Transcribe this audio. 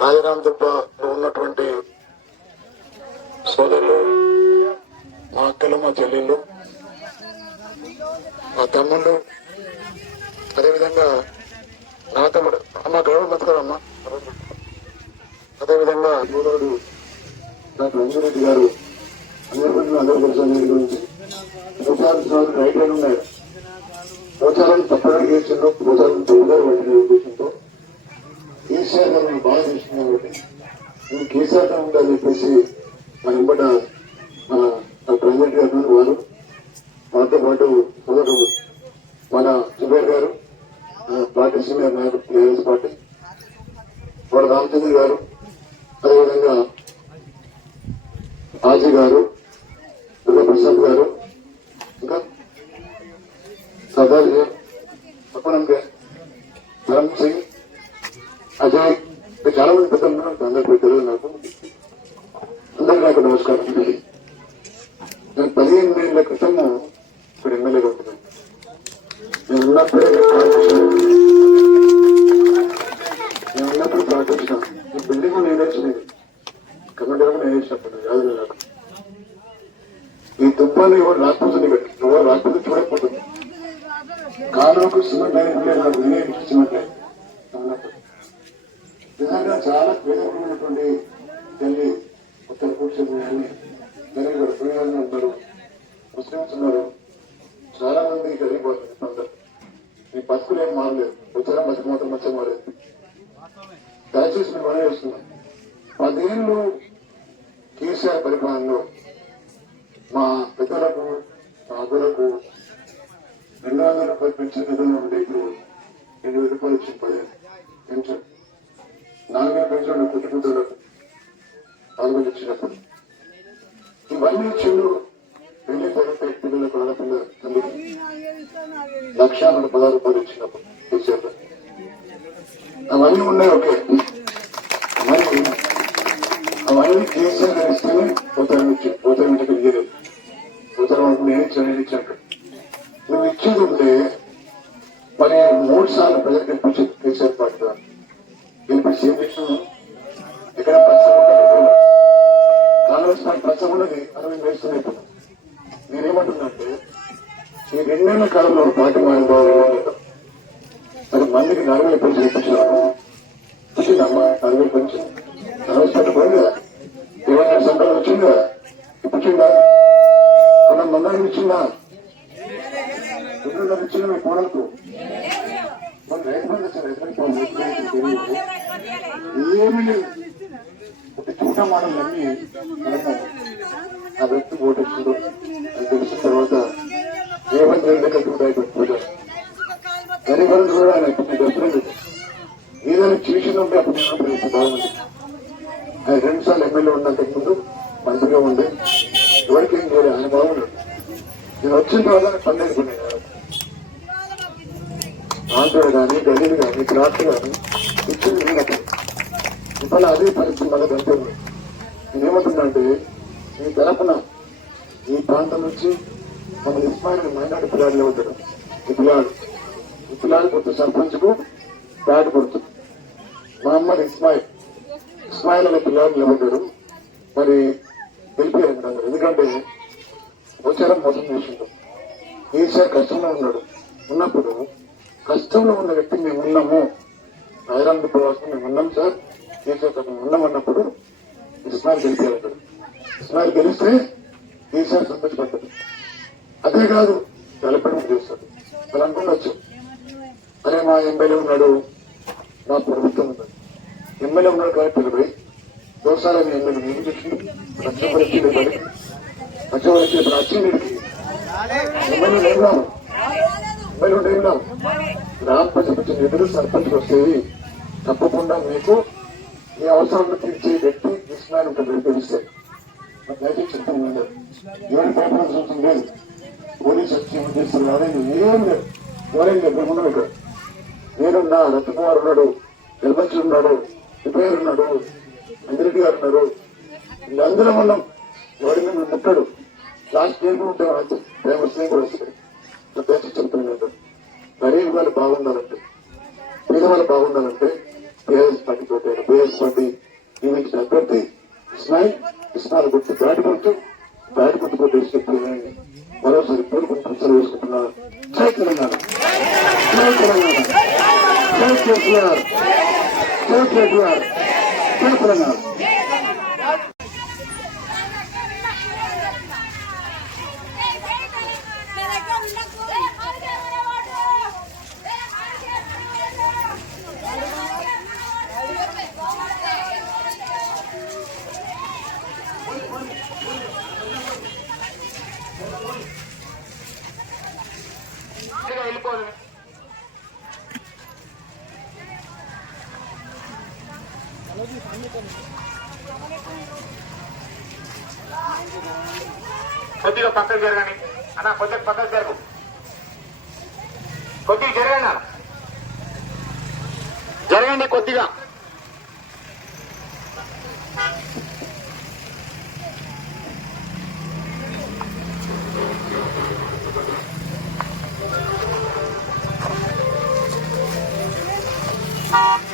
రాజరామ్ రాజరామదుబ్బలో ఉన్నటువంటి సోదరులు మా అక్కలు మా చెల్లెళ్ళు మా తమ్ముళ్ళు అదేవిధంగా నా తమ్ముడు అమ్మ గౌరవ బతుకమ్మా అదేవిధంగా గౌరవుడు డాక్టర్ అంజిరెడ్డి గారు అందరికీ అందరూ తెలుసు గురించి. ప్రచారం రైట్ లైన్ ఉన్నాయి. ప్రచారం తప్పడానికి చేసిందో ప్రచారం తప్పుగా పెట్టిన ఉద్దేశంతో. కేసీఆర్ మనం బాగా తీసుకున్నాం కాబట్టి నేను కేసీఆర్ ఉండాలని చెప్పేసి మన ఇంబట మన డాక్టర్ అంజిరెడ్డి గారు వారు మాతో పాటు సోదరు మన జుబేర్ గారు పార్టీ సీనియర్ నాయకుడు టీఆర్ఎస్ పార్టీ వాడు రామచంద్ర గారు అదేవిధంగా ఆజీ గారు దుర్గా ప్రసాద్ గారు ఇంకా సర్దార్ అప్పనంకే ధరం సింగ్ అదే చాలా మంది పెద్దలు ఉన్నారు అందరికీ తెలియదు నాకు అందరికీ నాకు నమస్కారం. నేను పదిహేను ఏళ్ళ క్రితం ఇక్కడ ఎమ్మెల్యేగా ఉంటున్నాను నేను ఉన్నప్పుడే ప్రార్థించాను. నేను ఉన్నప్పుడు ప్రార్థించాను. ఈ బిల్డింగ్ నేను వచ్చినది కమెంట్ నేను వేసినప్పుడు యాదవ్ నాకు ఈ తుప్పాన్ని ఎవరు రాకపోతుంది ఇక్కడ? ఎవరు రాకపోతే చూడకపోతుంది. కాలువకు సిమెంట్ లైన్ నాకు నేనే సిమెంట్ లైన్ చాలా పేదమైనటువంటి తల్లి ఉత్తర కూర్చొని గరీబ్ పిల్లలు ఉంటారు ముస్లిమ్స్ ఉన్నారు చాలా మంది గరీబ్ వాళ్ళు మీ బతుకులు ఏం మారలేదు. ఉత్తరం బతుకు మాత్రం మంచిగా మారేది దయచేసి మేము మనం చేస్తున్నాం. పదేళ్ళు కేసీఆర్ పరిపాలనలో మా పెద్దలకు మా అబ్బులకు రెండు వందల రూపాయలు పెన్షన్ నిధులు ఉండే ఇప్పుడు రెండు వేల రూపాయలు ఇచ్చింది పదే పెన్షన్. నాలుగు వేల పెన్షన్ ఉండే పాల్గొని ఇచ్చినప్పుడు ఇవన్నీ ఇచ్చిండు పెళ్ళి తరగతి పిల్లలకు ఆడపిల్ల తల్లికి లక్ష నూట పదహారు రూపాయలు ఇచ్చినప్పుడు కేసీఆర్ అవన్నీ ఉన్నాయి ఓకే. అవన్నీ అవన్నీ కేసీఆర్ ఇస్తేనే పోతారం ఇచ్చి పోతారం ఇంటికి ఇయ్యలేదు పోతారం అంటే నేను ఇచ్చాను నేను ఇచ్చాను. నువ్వు ఇచ్చేది ఉంటే మరి మూడు సార్లు ప్రజలకు గెలిపించి కేసీఆర్ పార్టీ ద్వారా. గెలిపించి ఏం చేసినావు కాంగ్రెస్ పార్టీ పచ్చగున్నది అరవై వేస్తున్నాయి ఇప్పుడు నేనేమంటున్నానంటే ఈ రెండేళ్ళ కాలంలో పార్టీ మారిన బాగుండదు మందికి నలభై పెన్షన్ ఇప్పించారు ఇచ్చిందమ్మా నలభై పెన్షన్ నలభై పెట్టుకోండి కదా ఇరవై ఐదు వచ్చింది కదా ఇప్పించిందా రెండు మంది ఇచ్చిందా రెండున్నర ఇచ్చిందా మీ కోడలకు ఏమీ ఒక మాటలన్నీ ఆ వ్యక్తి ఓటేసిండు అది తెలిసిన తర్వాత రేవంత్ రెడ్డి దగ్గర కూడా కూడా ఆయన ఇప్పుడు ఏదైనా చిన్న ఉంటే అప్పుడు ఉన్నప్పుడు బాగుంది ఆయన రెండు సార్లు ఎమ్మెల్యే ఉన్నంతకు ముందు మంత్రిగా ఉండే ఎవరికేం ఏం చేయలేదు ఆయన బాగున్నాడు నేను వచ్చిన తర్వాత పన్నెండు కొన్నాను ఆంధ్ర కానీ ఢిల్లీ కానీ క్రాఫ్ట్ కానీ ఇచ్చింది నేను ఇవాళ అదే పరిస్థితి మళ్ళీ గంటే నేనేమంటున్నా అంటే ఈ తరపున ఈ ప్రాంతం నుంచి మన ఇస్మాయిల్ మైనార్టీ పిల్లాడు ఉంటాడు ఈ పిల్లాడు ఈ పిల్లాడు కొత్త సర్పంచ్కు బ్యాట్ కొడుతుంది మహమ్మద్ ఇస్మాయిల్ ఇస్మాయిల్ అనే పిల్లాడు నిలబడ్డాడు మరి వెళ్ళిపోయారు ఎందుకంటే వచ్చారం మోసం చేసిండు. ఈసారి కష్టంలో ఉన్నాడు. ఉన్నప్పుడు కష్టంలో ఉన్న వ్యక్తి మేము ఉన్నాము. హైదరాబాద్ ప్రవాసం మేము ఉన్నాం సార్. ఈసారి మేము ఉన్నాం ఇస్మాయిల్ గెలిపారు ఇస్మాయిల్ గెలిస్తే ఈసారి సంతోషపడ్డాడు అదే కాదు డెవలప్మెంట్ చేస్తాడు వాళ్ళు అనుకున్నచ్చు అరే మా ఎమ్మెల్యే ఉన్నాడు. మా ప్రభుత్వం ఉన్నాడు ఎమ్మెల్యే ఉన్నాడు కాబట్టి పిలిపోయి మీ ఎమ్మెల్యే ఏం చేసిండు? లక్షపరికి నిలబడి లక్షపరికి ఇప్పుడు వచ్చింది ఎమ్మెల్యే లేదు రావు ఎమ్మెల్యే గ్రామ పంచాయతీ నిధులు సర్పంచ్ వచ్చేవి. తప్పకుండా మీకు మీ అవసరాలను తీర్చే వ్యక్తి ఇస్మాయిల్ ఉంటుంది తెలిస్తే. నాకు దయచేసి చెప్తాను ఎవరి పేపర్ అవసరం లేదు వచ్చి ఏం చేస్తారు ఏం లేదు. ఎవరేం చెప్పకుండా ఇక్కడ. నేనున్నా రత్నకుమార్ ఉన్నాడు ఎల్మంచి ఉన్నాడు ఉపయోగ ఉన్నాడు అందరికీ గారు ఉన్నారు. వీళ్ళందరం ఉన్నాం. ఎవరి మేము ముట్టాడు. లాస్ట్ నేను ఉంటే ఫేమస్ కూడా వస్తాయి. దయచేసి చెప్తున్నాను గరీబ్ వాళ్ళు బాగుండాలంటే పేద బాగుండాలంటే బీఆర్ఎస్ పార్టీ పెట్టారు బీఆర్ఎస్ పార్టీ నియమించిన అభ్యర్థి ఇస్మాయిల్ ఇస్మాయిల్ గుర్తు బ్యాట్ గుర్తు బ్యాట్ గుర్తు కొట్టేసి చెప్తున్నాను మరోసారి పేరు సెలవు వేసుకుంటున్నారు జై తెలంగాణ జై తెలంగాణ జై కేసీఆర్ జై కేటీఆర్ జై తెలంగాణ వెళ్ళిపోదు కొద్దిగా పక్కకు జరగండి. అన్న కొద్దిగా పక్కకు జరుగు. కొద్దిగా జరగండి జరగండి కొద్దిగా. Oh.